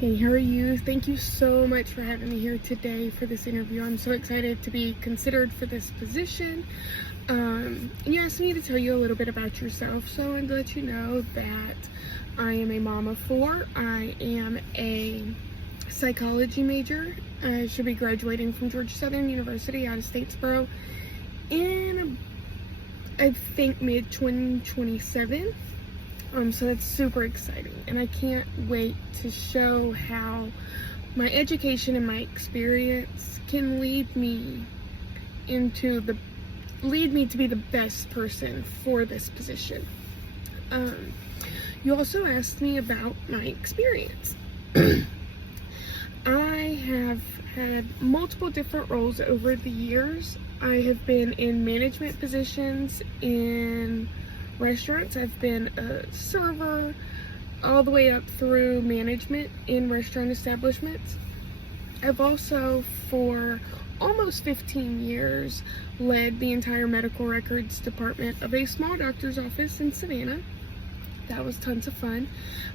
Hey, how are you? Thank you so much for having me here today for this interview. I'm so excited to be considered for this position. And you asked me to tell you a little bit about yourself, so I wanted to let you know that I am a mom of four. I am a psychology major. I should be graduating from Georgia Southern University out of Statesboro in, I think, mid-2027. So that's super exciting, and I can't wait to show how my education and my experience can lead me to be the best person for this position. You also asked me about my experience. I have had multiple different roles over the years. I have been in management positions in restaurants. I've been a server all the way up through management in restaurant establishments. I've also, for almost 15 years, led the entire medical records department of a small doctor's office in Savannah. That was tons of fun.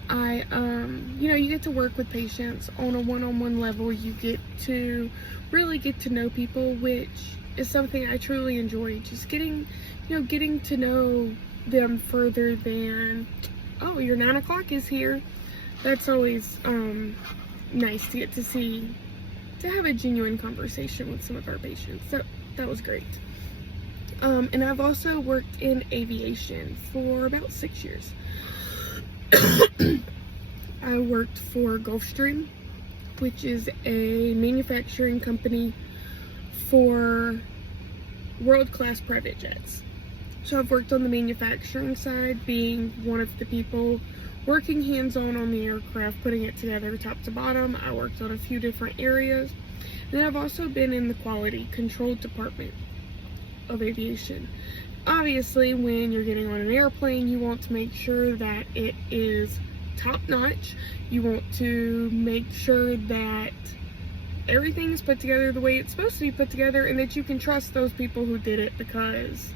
You get to work with patients on a one-on-one level. You get to really get to know people, which is something I truly enjoy. Just getting to know them further than, oh, your 9 o'clock is here. That's always nice to get to have a genuine conversation with some of our patients. So that was great. And I've also worked in aviation for about 6 years. I worked for Gulfstream, which is a manufacturing company for world-class private jets. So I've worked on the manufacturing side, being one of the people working hands-on on the aircraft, putting it together top to bottom. I worked on a few different areas. And I've also been in the quality control department of aviation. Obviously, when you're getting on an airplane, you want to make sure that it is top-notch. You want to make sure that everything is put together the way it's supposed to be put together, and that you can trust those people who did it, because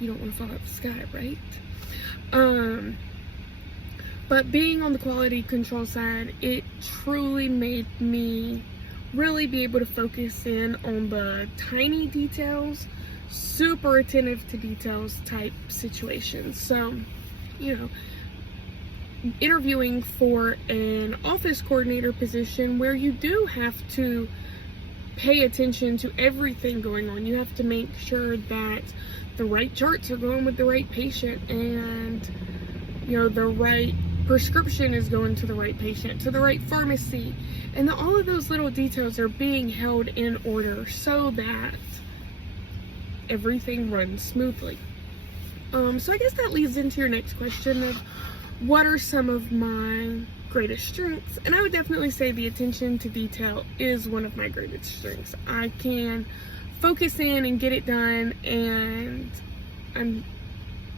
you don't want to fall out of the sky, right? But being on the quality control side, it truly made me really be able to focus in on the tiny details, super attentive to details type situations. So, interviewing for an office coordinator position where you do have to pay attention to everything going on. You have to make sure that the right charts are going with the right patient, and the right prescription is going to the right patient, to the right pharmacy, and all of those little details are being held in order so that everything runs smoothly. So I guess that leads into your next question of what are some of my greatest strengths. And I would definitely say the attention to detail is one of my greatest strengths. I can focus in and get it done, and I'm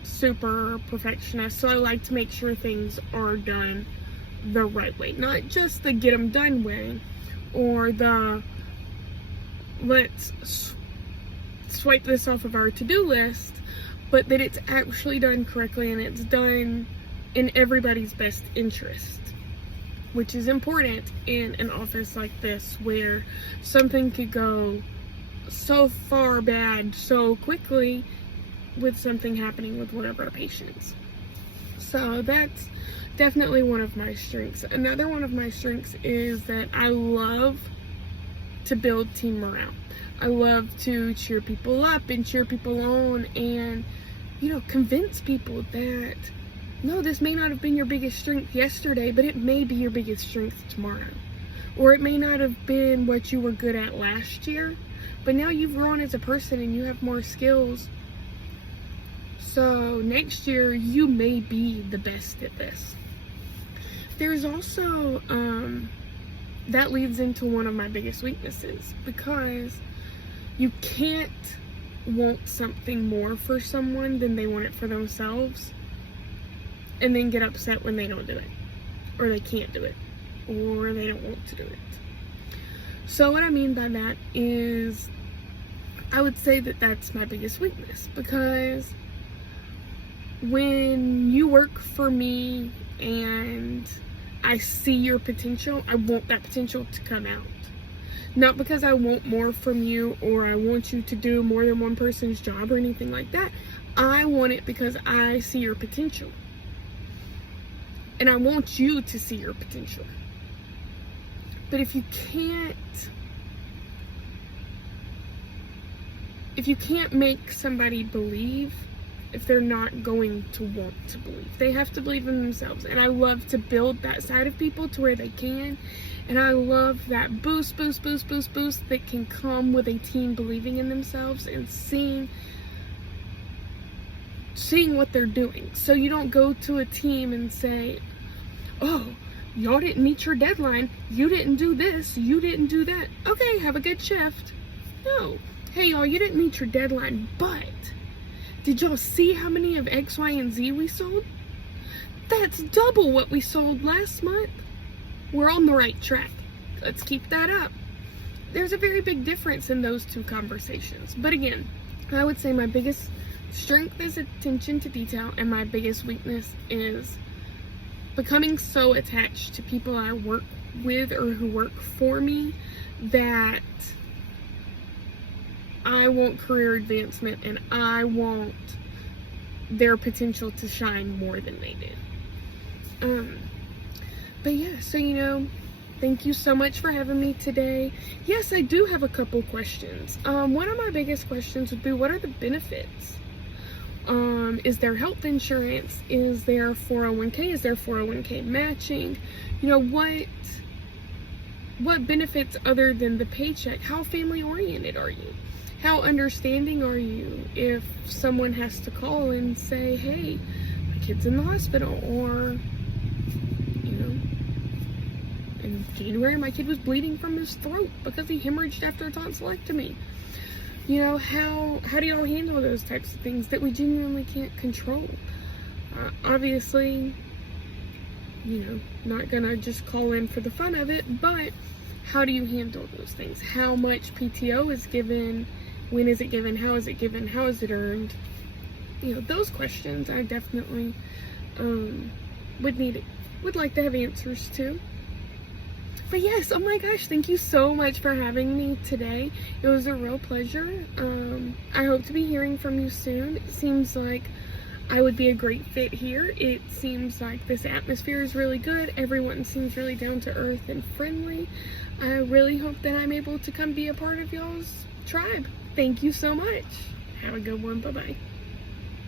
super perfectionist, so I like to make sure things are done the right way, not just the get them done way, or the let's swipe this off of our to-do list, but that it's actually done correctly and it's done in everybody's best interest, which is important in an office like this where something could go so far bad so quickly with something happening with one of our patients. So that's definitely one of my strengths. Another one of my strengths is that I love to build team morale. I love to cheer people up and cheer people on, and convince people that no, this may not have been your biggest strength yesterday, but it may be your biggest strength tomorrow. Or it may not have been what you were good at last year, but now you've grown as a person and you have more skills. So next year, you may be the best at this. There's also, that leads into one of my biggest weaknesses, because you can't want something more for someone than they want it for themselves, and then get upset when they don't do it, or they can't do it, or they don't want to do it. So what I mean by that is, I would say that that's my biggest weakness, because when you work for me and I see your potential. I want that potential to come out. Not because I want more from you or I want you to do more than one person's job or anything like that. I want it because I see your potential. And I want you to see your potential. But if you can't make somebody believe, if they're not going to want to believe, they have to believe in themselves. And I love to build that side of people to where they can. And I love that boost that can come with a team believing in themselves and seeing what they're doing. So you don't go to a team and say, oh, y'all didn't meet your deadline, you didn't do this, you didn't do that. Okay, have a good shift. No. Hey, y'all, you didn't meet your deadline, but did y'all see how many of X, Y, and Z we sold? That's double what we sold last month. We're on the right track. Let's keep that up. There's a very big difference in those two conversations. But again, I would say my biggest strength is attention to detail, and my biggest weakness is becoming so attached to people I work with or who work for me that I want career advancement and I want their potential to shine more than they did. But yeah, so thank you so much for having me today. Yes, I do have a couple questions. One of my biggest questions would be, what are the benefits? Is there health insurance? Is there 401k? Is there 401k matching? What benefits other than the paycheck? How family oriented are you? How understanding are you if someone has to call and say, hey, my kid's in the hospital, or in January my kid was bleeding from his throat because he hemorrhaged after a tonsillectomy. How do y'all handle those types of things that we genuinely can't control? Obviously, not gonna just call in for the fun of it, but how do you handle those things? How much PTO is given? When is it given? How is it given? How is it earned? Those questions I definitely would like to have answers to. But yes, oh my gosh, thank you so much for having me today. It was a real pleasure. I hope to be hearing from you soon. It seems like I would be a great fit here. It seems like this atmosphere is really good. Everyone seems really down to earth and friendly. I really hope that I'm able to come be a part of y'all's tribe. Thank you so much. Have a good one. Bye-bye.